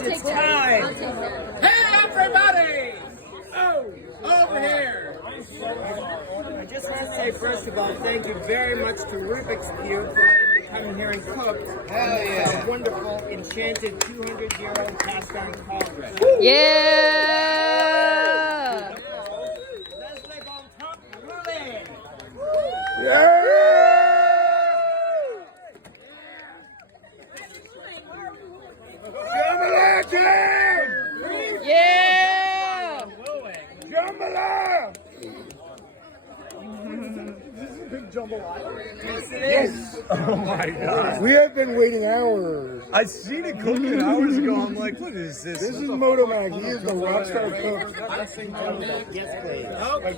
guess it's time. Hey, everybody! Oh, over here. I just want to say, first of all, thank you very much to Rubix Pube for letting me come here and cook. Hell yeah. A wonderful, enchanted 200-year-old cast iron cauldron. Yeah! Let's live on top, ruling! Yeah! Jambalaya team! Yeah! Jambalaya! This is a big jambalaya. Yes, it is. Oh my god. We have been waiting hours. I seen it cooking hours ago. I'm like, what is this? This is Motomag. He is the rockstar cook. Yes, please. Okay.